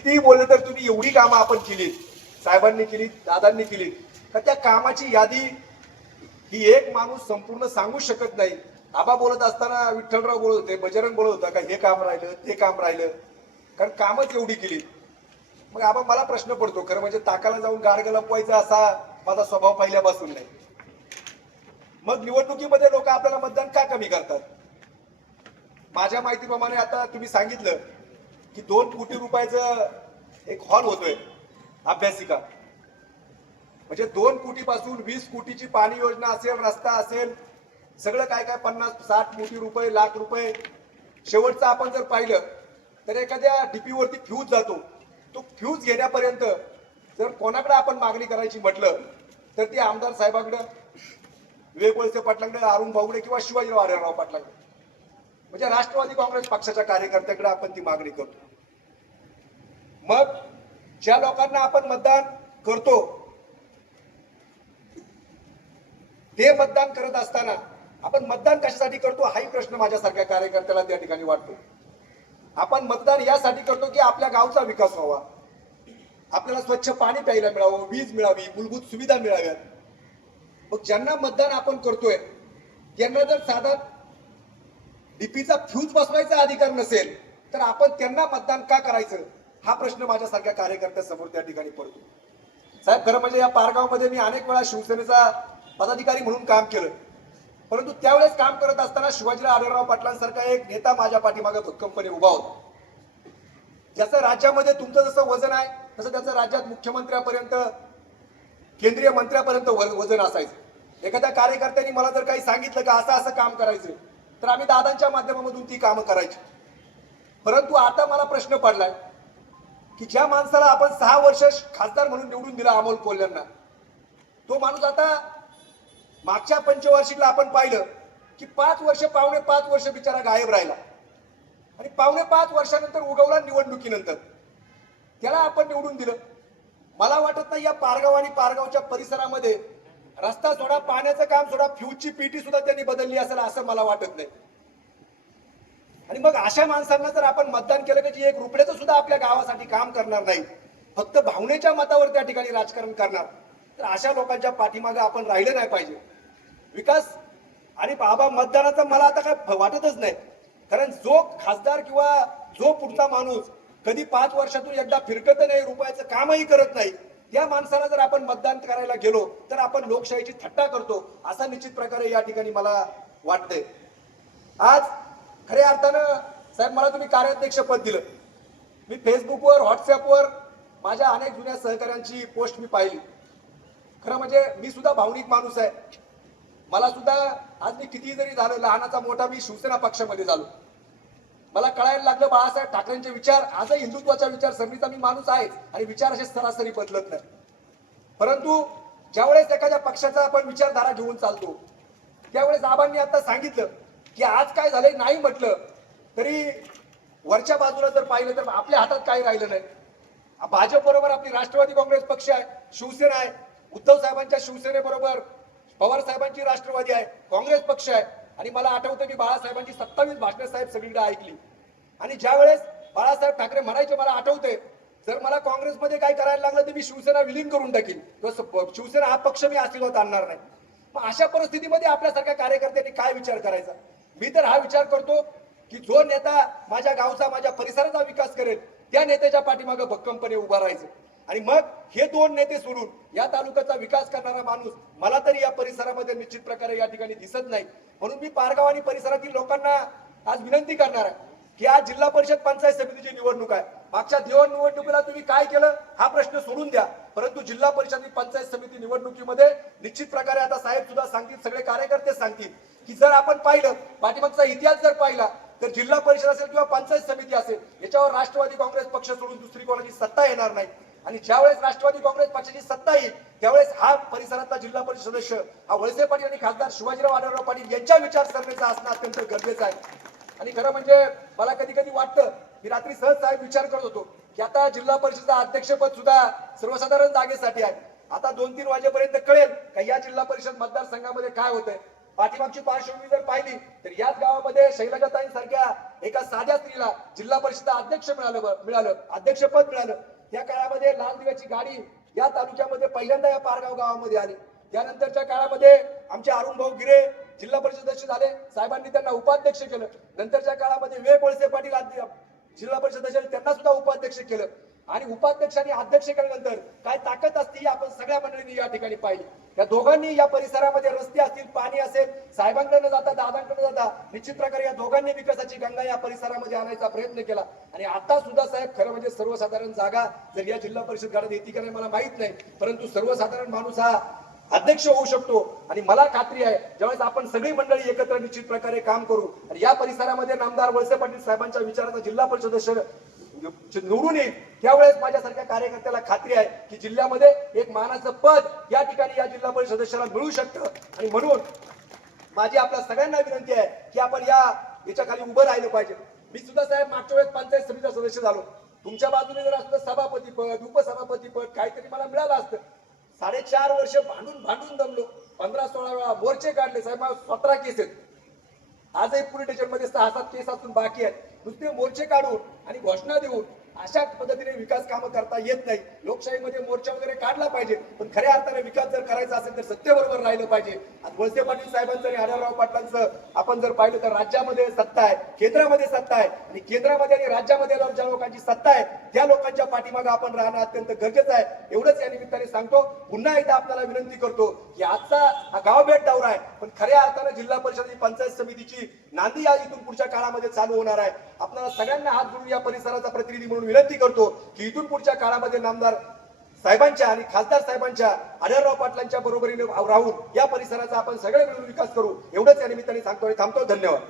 कितीही बोलले तर तुम्ही एवढी कामं आपण केली साहेबांनी केली दादांनी केली तर त्या कामाची यादी ही एक माणूस संपूर्ण सांगू शकत नाही. आबा बोलत असताना विठ्ठलराव बोलत होते बजरंग बोलत होता का हे काम राहिलं ते काम राहिलं. कारण कामच एवढी केली मग आबा मला प्रश्न पडतो खरं म्हणजे ताकाला जाऊन गाडगं लपवायचा असा माझा स्वभाव पहिल्यापासून नाही. मग निवडणुकीमध्ये लोक आपल्याला मतदान का कमी करतात? माझ्या माहितीप्रमाणे आता तुम्ही सांगितलं की दोन कोटी रुपयाचं एक हॉल होतोय अभ्यासिका. म्हणजे दोन कोटी पासून वीस कोटीची पाणी योजना असेल रस्ता असेल सगळं काय काय पन्नास साठ कोटी रुपये लाख रुपये. शेवटचं आपण जर पाहिलं तर एखाद्या डीपी वरती फ्यूज जातो. तो फ्यूज घेण्यापर्यंत जर कोणाकडे आपण मागणी करायची म्हटलं तर ती आमदार साहेबांकडं विवेक वळसे पाटलांकडे अरुण भाऊकडे किंवा शिवाजीराव आढळराव पाटलांकडे. म्हणजे राष्ट्रवादी काँग्रेस पक्षाच्या कार्यकर्त्याकडे आपण ती मागणी करतो. मग ज्या लोकांना आपण मतदान करतो ते मतदान करत असताना आपण मतदान कशासाठी करतो हाही प्रश्न माझ्यासारख्या कार्यकर्त्याला त्या ठिकाणी वाटतो. आपण मतदान यासाठी करतो की आपल्या गावचा विकास व्हावा. आपल्याला स्वच्छ पाणी प्यायला मिळावं वीज मिळावी मूलभूत सुविधा मिळाव्यात. मग ज्यांना मतदान आपण करतोय त्यांना जर साधा डीपीचा फ्यूज बसवायचा अधिकार नसेल तर आपण त्यांना मतदान का करायचं? हा प्रश्न माझ्यासारख्या कार्यकर्त्यासमोर त्या ठिकाणी पडतो. साहेब खरं म्हणजे या पारगावमध्ये मी अनेक वेळा शिवसेनेचा पदाधिकारी म्हणून काम केलं. परंतु त्यावेळेस काम करत असताना शिवाजीराव आढळराव पाटलांसारखा एक नेता माझ्या पाठीमागे भक्कमपणे उभा होता. ज्याचं राज्यामध्ये तुमचं जसं वजन आहे तसं त्याचं राज्यात मुख्यमंत्र्यापर्यंत केंद्रीय मंत्र्यापर्यंत व- वजन असायचं. एखाद्या कार्यकर्त्यांनी मला जर काही सांगितलं का असं असं काम करायचं तर आम्ही दादांच्या माध्यमामधून ती कामं करायची. परंतु आता मला प्रश्न पडलाय की ज्या माणसाला आपण सहा वर्ष खासदार म्हणून निवडून दिला अमोल कोल्ह्यांना तो माणूस आता मागच्या पंचवार्षिकला आपण पाहिलं की पाच वर्ष पावणे पाच वर्ष बिचारा गायब राहिला. आणि पावणे पाच वर्षानंतर उगवला निवडणुकीनंतर. त्याला आपण निवडून दिलं. मला वाटत नाही या पारगाव आणि पारगावच्या परिसरामध्ये रस्ता सोडा पाण्याचं काम सोडा फ्यूजची पीटी सुद्धा त्यांनी बदलली असेल असं मला वाटत नाही. आणि मग अशा माणसांना जर आपण मतदान केलं की जी एक रुपयाचं सुद्धा आपल्या गावासाठी काम करणार नाही फक्त भावनेच्या मतावर त्या ठिकाणी राजकारण करणार तर अशा लोकांच्या पाठीमागे आपण राहिलं नाही पाहिजे. विकास आणि बाबा मतदानाचा मला आता काय वाटतच नाही. कारण जो खासदार किंवा जो पुढचा माणूस कधी पाच वर्षातून एकदा फिरकत नाही रुपयाचं कामही करत नाही त्या माणसाला जर आपण मतदान करायला गेलो तर आपण लोकशाहीची थट्टा करतो असा निश्चित प्रकारे या ठिकाणी मला वाटतंय. आज खऱ्या अर्थानं साहेब मला तुम्ही कार्याध्यक्ष पद दिलं. मी फेसबुकवर व्हॉट्सअपवर माझ्या अनेक जुन्या सहकाऱ्यांची पोस्ट मी पाहिली. खरं म्हणजे मी सुद्धा भावनिक माणूस आहे. मला सुद्धा आज मी किती जरी झालो लहानाचा मोठा मी शिवसेना पक्षामध्ये झालो. मला कळायला लागलं बाळासाहेब ठाकरेंचे विचार आजही हिंदुत्वाचा विचार सरणीचा मी माणूस आहेच आणि विचार असे सरासरी बदलत नाही. परंतु ज्यावेळेस एखाद्या पक्षाचा आपण विचारधारा घेऊन चालतो त्यावेळेस आबांनी आता सांगितलं की आज काय झालंय नाही म्हटलं तरी वरच्या बाजूला जर पाहिलं तर आपल्या हातात काही राहिलं नाही. भाजप बरोबर आपली राष्ट्रवादी काँग्रेस पक्ष आहे शिवसेना आहे उद्धव साहेबांच्या शिवसेनेबरोबर पवार साहेबांची राष्ट्रवादी आहे काँग्रेस पक्ष आहे. आणि मला आठवतं मी बाळासाहेबांची सत्तावीस भाषणं साहेब सगळीकडे ऐकली. आणि ज्या वेळेस बाळासाहेब ठाकरे म्हणायचे मला आठवते जर मला काँग्रेसमध्ये काय करायला लागलं तर मी शिवसेना विलीन करून टाकीन. किंवा शिवसेना हा पक्ष मी अस्तित्वात आणणार नाही. मग अशा परिस्थितीमध्ये आपल्यासारख्या कार्यकर्त्यांनी काय विचार करायचा? मी तर हा विचार करतो की जो नेता माझ्या गावचा माझ्या परिसराचा विकास करेल त्या नेत्याच्या पाठीमागं भक्कमपणे उभा राहायचं. आणि मग हे दोन नेते सोडून या तालुक्याचा विकास करणारा माणूस मला तरी या परिसरामध्ये निश्चित प्रकारे या ठिकाणी दिसत नाही. म्हणून मी पारगाव आणि परिसरातील लोकांना आज विनंती करणार आहे की आज जिल्हा परिषद पंचायत समितीची निवडणूक आहे. मागच्या देवण निवडणुकीला तुम्ही काय केलं हा प्रश्न सोडून द्या. परंतु जिल्हा परिषद आणि पंचायत समिती निवडणुकीमध्ये निश्चित प्रकारे आता साहेब सुद्धा सांगतील सगळे कार्यकर्ते सांगतील. की जर आपण पाहिलं पाठीमागचा इतिहास जर पाहिला तर जिल्हा परिषद असेल किंवा पंचायत समिती असेल याच्यावर राष्ट्रवादी काँग्रेस पक्ष सोडून दुसरी कोणाची सत्ता येणार नाही. आणि ज्यावेळेस राष्ट्रवादी काँग्रेस पक्षाची सत्ता येईल त्यावेळेस हा परिसरातला जिल्हा परिषद सदस्य हा वळसे पाटील आणि खासदार शिवाजीराव आढळराव पाटील यांच्या विचारसरणीचा असणं अत्यंत गरजेचं आहे. आणि खरं म्हणजे मला कधी कधी वाटतं मी रात्री सहज साहेब विचार करत होतो की आता जिल्हा परिषदचा अध्यक्षपद सुद्धा सर्वसाधारण जागेसाठी आहे. आता दोन तीन वाजेपर्यंत कळेल का या जिल्हा परिषद मतदारसंघामध्ये काय होतंय? पाठीमागची पार्श्वभूमी जर पाहिली तर याच गावामध्ये शैलजाताई सारख्या एका साध्या स्त्रीला जिल्हा परिषद अध्यक्ष मिळालं मिळालं अध्यक्षपद मिळालं. त्या काळामध्ये लाल दिव्याची गाडी या तालुक्यामध्ये पहिल्यांदा या पारगाव गावामध्ये आली. त्यानंतरच्या काळामध्ये आमचे अरुण भाऊ गिरे जिल्हा परिषद अध्यक्ष झाले. साहेबांनी त्यांना उपाध्यक्ष केलं. नंतरच्या काळामध्ये वे वळसे पाटील जिल्हा परिषद अध्यक्ष त्यांना सुद्धा उपाध्यक्ष केलं. आणि उपाध्यक्ष आणि अध्यक्ष केल्यानंतर काय ताकद असते ही आपण सगळ्या मंडळींनी या ठिकाणी पाहिली. या दोघांनी या परिसरामध्ये रस्ते असतील पाणी असेल साहेबांकडे जाता दादांकडे जाता निश्चित प्रकारे या दोघांनी विकासाची गंगा या परिसरामध्ये आणायचा प्रयत्न केला. आणि आता सुद्धा साहेब खरं म्हणजे सर्वसाधारण जागा जर या जिल्हा परिषद गाड्यात येते का मला माहीत नाही परंतु सर्वसाधारण माणूस हा अध्यक्ष होऊ शकतो. आणि मला खात्री आहे ज्यावेळेस आपण सगळी मंडळी एकत्र निश्चित प्रकारे काम करू आणि या परिसरामध्ये नामदार वळसे पाटील साहेबांच्या विचाराचा जिल्हा परिषद सदस्य निवडून येईल. त्यावेळेस माझ्यासारख्या कार्यकर्त्याला खात्री आहे की जिल्ह्यामध्ये एक मानाचं पद या ठिकाणी या जिल्हा परिषद सदस्याला मिळू शकतं. आणि म्हणून माझी आपल्या सगळ्यांना विनंती आहे की आपण या याच्या खाली उभं राहिलं पाहिजे. मी सुद्धा साहेब मागच्या वेळेस पंचायत समितीचा सदस्य झालो. तुमच्या बाजूने जर असलं सभापती पद उपसभापती पद काहीतरी मला मिळालं असतं. साडेचार वर्ष भांडून भांडून दमलो. पंधरा सोळा वेळा मोर्चे काढले. साहेब मला सतरा केस आहेत. आजही पुणे स्टेशनमध्ये सहा सात केस असून बाकी आहेत. नुसते मोर्चे काढून आणि घोषणा देऊन अशा पद्धतीने विकास कामं करता येत नाही. लोकशाहीमध्ये मोर्चा वगैरे काढला पाहिजे पण खऱ्या अर्थाने विकास जर करायचा असेल तर सत्तेबरोबर राहिलं पाहिजे. आज वळसे पाटील साहेबांचं आणि आढळराव पाटलांचं आपण जर पाहिलं तर राज्यामध्ये सत्ता आहे केंद्रामध्ये सत्ता आहे. आणि केंद्रामध्ये आणि राज्यामध्ये ज्या लोकांची सत्ता आहे त्या लोकांच्या पाठीमागे आपण राहणं अत्यंत गरजेचं आहे. एवढंच या निमित्ताने सांगतो. पुन्हा एकदा आपल्याला विनंती करतो की आजचा हा गावभेट दौरा आहे पण खऱ्या अर्थानं जिल्हा परिषद आणि पंचायत समितीची नांदी या इथून पुढच्या काळामध्ये चालू होणार आहे. आपल्याला सगळ्यांना हात जोडून या परिसराचा प्रतिनिधी म्हणून विनंती करतो की इथून पुढच्या काळामध्ये नामदार साहेबांच्या आणि खासदार साहेबांच्या आढळराव पाटलांच्या बरोबरीने राहून या परिसराचा आपण सगळे मिळून विकास करू. एवढंच या निमित्ताने सांगतो आणि थांबतो धन्यवाद.